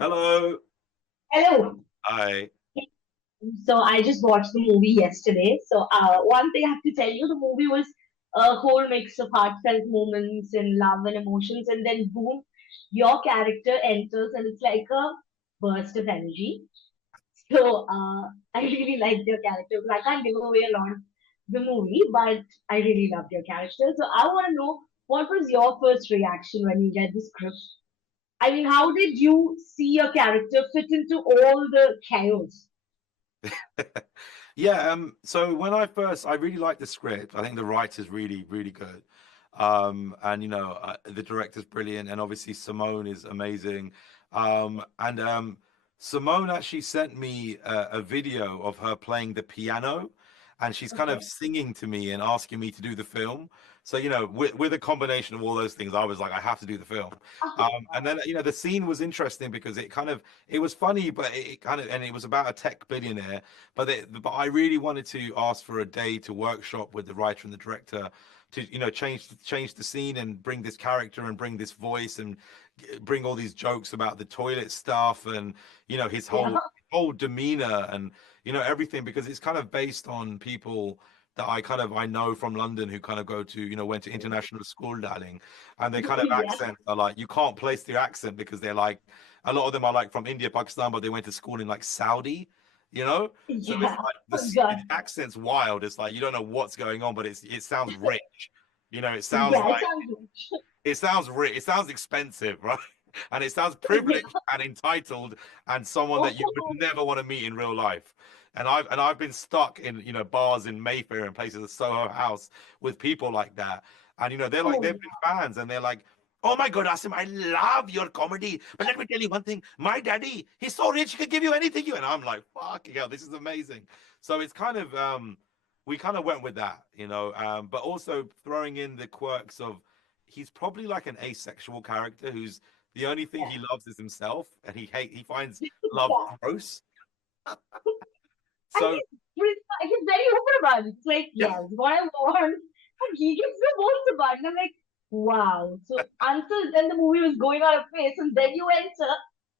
Hello. Hello. Hi. So I just watched the movie yesterday. So one thing I have to tell you, the movie was a whole mix of heartfelt moments and love and emotions, and then boom, your character enters, and it's like a burst of energy. So I really liked your character. I can't give away a lot of the movie, but I really loved your character. So I want to know what was your first reaction when you read the script? I mean, how did you see your character fit into all the chaos? Yeah, so when I really liked the script. I think the writer's really, really good. And the director's brilliant, and obviously Simone is amazing. And Simone actually sent me a video of her playing the piano, and she's kind of Okay. singing to me and asking me to do the film. So, with a combination of all those things, I was like, I have to do the film. And then, the scene was interesting because it was funny, but and it was about a tech billionaire. But I really wanted to ask for a day to workshop with the writer and the director to change the scene and bring this character and bring this voice and bring all these jokes about the toilet stuff and his Yeah. whole demeanor and everything, because it's kind of based on people that I know from London who kind of go to went to international school, darling, and their kind of Yeah. accents are like you can't place their accent because they're like a lot of them are like from India, Pakistan, but they went to school in like Saudi, you know. So it's Yeah. like Oh the God. accent's wild. It's like you don't know what's going on, but it sounds rich. It sounds Yeah, it like sounds rich. it sounds rich. It sounds expensive, right? And it sounds privileged and entitled and someone that you would Oh, never want to meet in real life. And I've been stuck in bars in Mayfair and places of Soho House with people like that. And they're like oh, they've been fans and they're like, "Oh my God, Asim, I love your comedy. But let me tell you one thing, my daddy, he's so rich, he could give you anything you." And I'm like, "Fucking hell, this is amazing." So it's kind of we kind of went with that, but also throwing in the quirks of he's probably like an asexual character who's the only thing yeah. he loves is himself, and he finds love Yeah. gross. And So he's very open about it. It's like, yeah, yeah, it's what I want. And he gets so bold about it. And I'm like, wow. So until then the movie was going out of face, and then you enter,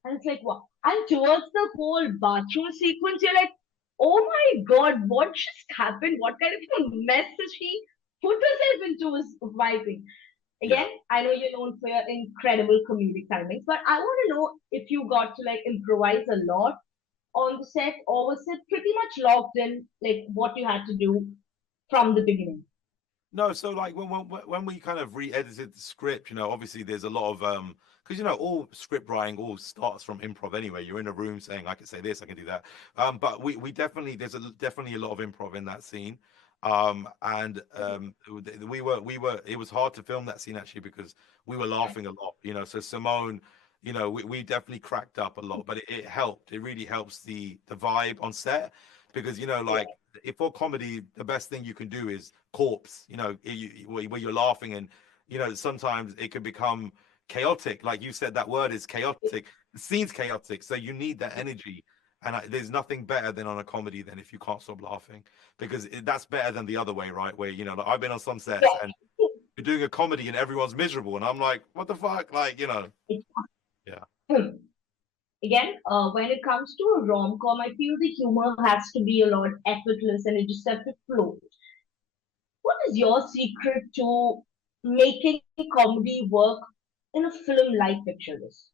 and it's like, wow. And towards the whole bathroom sequence, you're like, oh my God, what just happened? What kind of a mess has she put herself into was wiping? yeah. Again, I know you're known for your incredible comedic timings, but I want to know if you got to like improvise a lot on the set, or was it pretty much locked in, like what you had to do from the beginning? No, so like when we kind of re-edited the script, obviously there's a lot of because all script writing all starts from improv anyway. You're in a room saying I can say this, I can do that. But we definitely definitely a lot of improv in that scene. And we were it was hard to film that scene actually because we were laughing a lot, So Simone, we definitely cracked up a lot, but it helped. It really helps the vibe on set because Yeah, like if for comedy, the best thing you can do is corpse, where you're laughing and, sometimes it can become chaotic. Like you said, that word is chaotic. The scene's chaotic. So you need that energy. And there's nothing better than on a comedy than if you can't stop laughing because that's better than the other way, right? Where, like I've been on some sets and you're doing a comedy and everyone's miserable. And I'm like, what the fuck? Like, yeah. yeah. Again, when it comes to a rom-com, I feel the humor has to be a lot effortless and it just have to flow. What is your secret to making comedy work in a film like Picture This?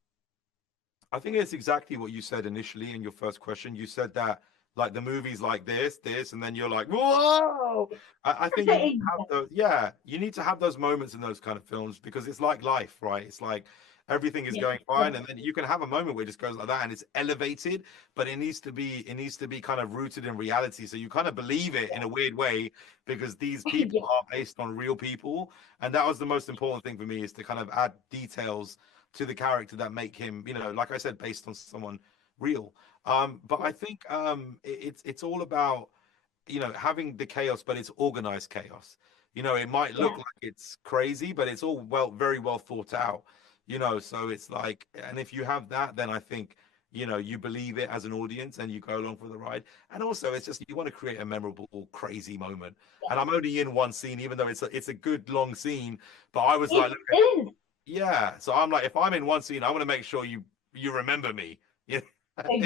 I think it's exactly what you said initially in your first question. You said that like the movies like this, and then you're like, whoa. I think you need to have Exactly. those, yeah, you need to have those moments in those kind of films because it's like life, right? It's like everything is Yeah, going yeah, fine, and then you can have a moment where it just goes like that and it's elevated, but it needs to be kind of rooted in reality. So you kind of believe it in a weird way because these people yeah, are based on real people. And that was the most important thing for me is to kind of add details to the character that make him, like I said, based on someone real. But I think it's all about having the chaos, but it's organized chaos. It might look yeah. like it's crazy, but it's all very well thought out. So it's like, and if you have that, then I think you believe it as an audience and you go along for the ride. And also, it's just you want to create a memorable, crazy moment. And I'm only in one scene, even though it's a good long scene. But I was like, It is. yeah. So I'm like, if I'm in one scene, I want to make sure you remember me. Yeah.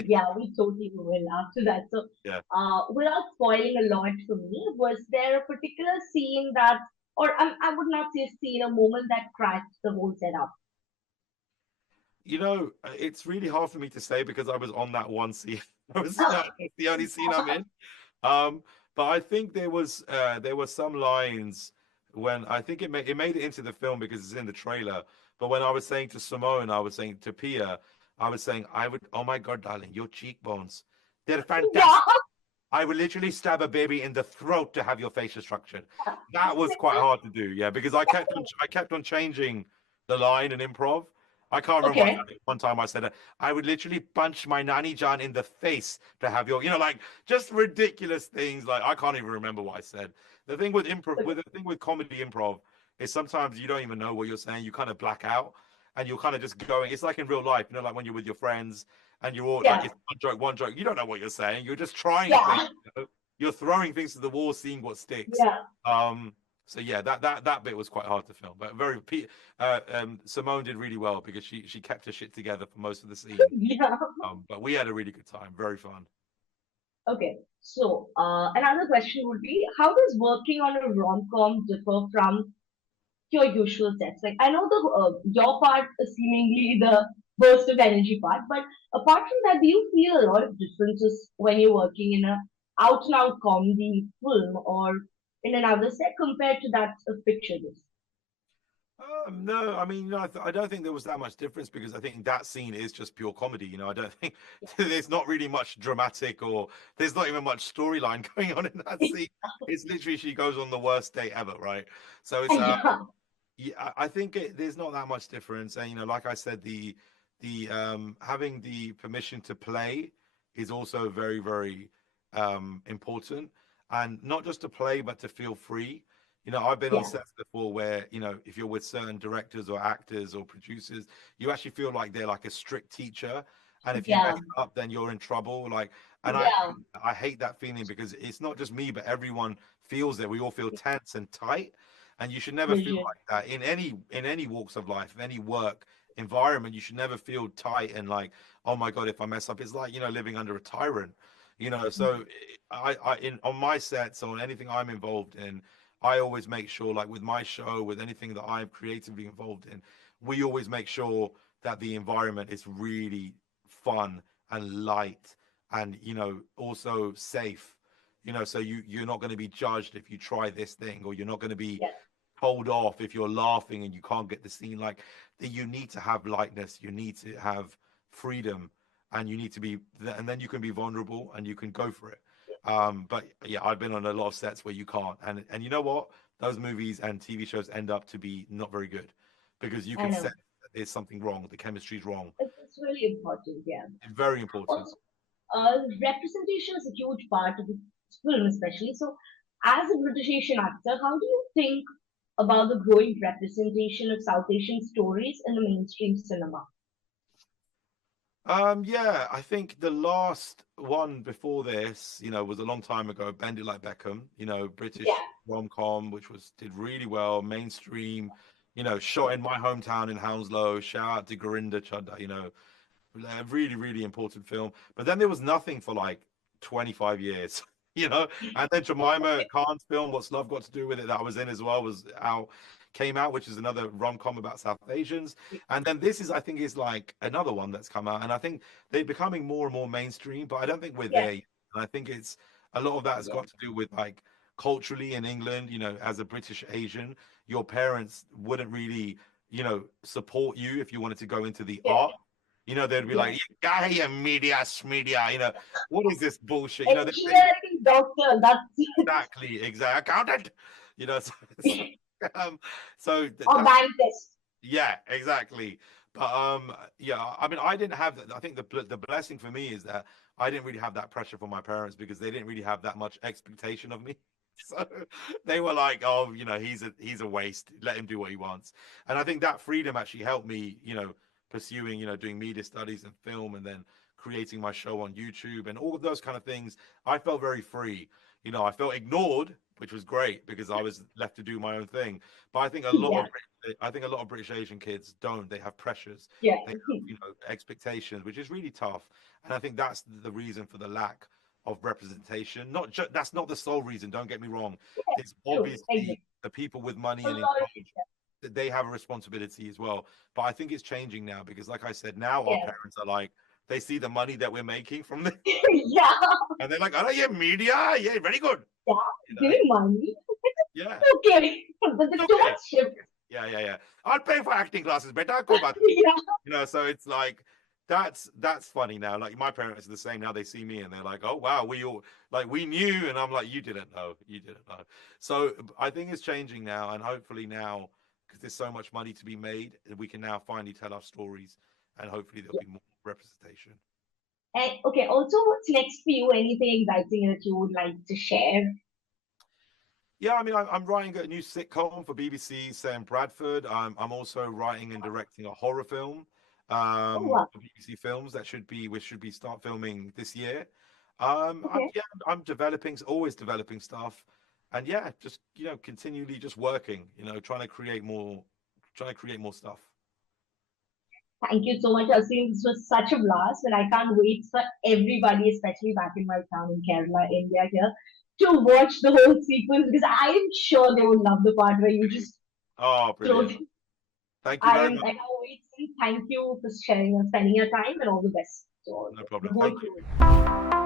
Yeah, we totally will after that. So, Yeah. without spoiling a lot for me, was there a particular scene that, or I would not say scene, a moment that cracked the whole setup? It's really hard for me to say because I was on that one scene. Okay. It's the only scene I'm in. Um, but I think there were some lines when I think it made it into the film because it's in the trailer. But when I was saying to Simone, I was saying to Pia, I was saying I would, oh my God, darling, your cheekbones, they're Yeah. fantastic. I would literally stab a baby in the throat to have your facial structure. That was quite hard to do, yeah, because I kept on changing the line in improv. I can't remember what I Okay. said. One time I said, I would literally punch my nanny John in the face to have like just ridiculous things. Like I can't even remember what I said. The thing with improv, with the thing with comedy improv, is sometimes you don't even know what you're saying. You kind of black out, and you're kind of just going. It's like in real life, like when you're with your friends and you're all like Yeah. it's one joke. You don't know what you're saying. You're just trying things. Yeah. You're throwing things to the wall, seeing what sticks. Yeah. Um, so yeah, that bit was quite hard to film, but Simone did really well because she kept her shit together for most of the scene. Yeah. But we had a really good time, very fun. Okay. So, another question would be, how does working on a rom-com differ from your usual sets? Like, I know your part is seemingly the burst of energy part, but apart from that, do you feel a lot of differences when you're working in a out and out comedy film or in another set compared to that of picture this? No, I mean, no, I don't think there was that much difference because I think that scene is just pure comedy. I don't think there's not really much dramatic or there's not even much storyline going on in that scene. It's literally she goes on the worst date ever, right? So it's Yeah, yeah, I think there's not that much difference, and like I said, the having the permission to play is also very, very important, and not just to play, but to feel free. I've been on yeah, sets before where if you're with certain directors or actors or producers, you actually feel like they're like a strict teacher, and if you mess yeah, up, then you're in trouble. Like, and yeah, I hate that feeling because it's not just me, but everyone feels it. We all feel tense and tight, and you should never feel vision. like that in any walks of life, any work environment. You should never feel tight and like, oh my God, if I mess up, it's like living under a tyrant. So I in on my sets or anything I'm involved in, I always make sure, like with my show, with anything that I'm creatively involved in, we always make sure that the environment is really fun and light and also safe. So you're not going to be judged if you try this thing, or you're not going to be Yeah, told off if you're laughing and you can't get the scene. Like that, you need to have lightness, you need to have freedom, and you need to be, and then you can be vulnerable and you can go for it. But yeah, I've been on a lot of sets where you can't, and you know what? Those movies and TV shows end up to be not very good because you I can know. sense that there's something wrong, the chemistry's wrong. It's really important. Yeah. Very important. Also, representation is a huge part of the film, especially. So, as a British Asian actor, how do you think about the growing representation of South Asian stories in the mainstream cinema? Yeah, I think the last one before this, was a long time ago. Bend It Like Beckham, Yeah, British rom-com, which did really well, mainstream. Shot in my hometown in Hounslow. Shout out to Gurinder Chadda. A really, really important film. But then there was nothing for like 25 years, you know. And then Jemima Khan's film, What's Love Got to Do with It, that I was in as well, came out, which is another rom-com about South Asians. And then this is, I think, is like another one that's come out. And I think they're becoming more and more mainstream, but I don't think we're yeah, there yet. And I think it's a lot of that has yeah, got to do with like culturally in England, as a British Asian, your parents wouldn't really, support you if you wanted to go into the yeah, art. They'd be yeah. like, "Yeah, you media, what is this bullshit?" Engineering doctor, that's Exactly, accountant, so, um, so or that's bankers. yeah, exactly. But yeah, I mean, I didn't have that. I think the blessing for me is that I didn't really have that pressure from my parents because they didn't really have that much expectation of me. So they were like, "Oh, he's a waste. Let him do what he wants." And I think that freedom actually helped me, pursuing, doing media studies and film, and then creating my show on YouTube and all of those kind of things, I felt very free. I felt ignored, which was great because I was left to do my own thing. But Yeah, I think a lot of British Asian kids don't. They have pressures, yeah, they have, expectations, which is really tough. And I think that's the reason for the lack of representation. Not just That's not the sole reason. Don't get me wrong. yeah. There's True, obviously exactly. the people with money A and in lot of charge that they have a responsibility as well. But I think it's changing now because, like I said, now our yeah, parents are like, they see the money that we're making from this, yeah, and they're like, "Oh, yeah, media, yeah, very good." yeah. You know, Giving money, yeah, okay, but the it's tone okay. shift. Yeah, yeah, yeah. I'll pay for acting classes, better. Koi baat nahi. Yeah, So it's like that's funny now. Like my parents are the same now. They see me and they're like, "Oh wow, we all like we knew," and I'm like, "You didn't know, you didn't know." So I think it's changing now, and hopefully now, because there's so much money to be made, we can now finally tell our stories, and hopefully there'll yeah. be more representation. And okay, also, what's next for you? Anything exciting that you would like to share? Yeah, I mean, I'm writing a new sitcom for BBC, Sam Bradford. I'm also writing and directing a horror film Oh, wow. for BBC Films that we should be start filming this year. Okay. I'm developing, always developing stuff, and yeah, just continually just working, trying to create more stuff. Thank you so much, Asim. This was such a blast, and I can't wait for everybody, especially back in my town in Kerala, India, here, to watch the whole sequence because I am sure they will love the part where you just Oh, throw. brilliant! Thank you very much. I can't wait. Thank you for sharing and spending your time, and all the best to all No the problem. whole Thank you. crew.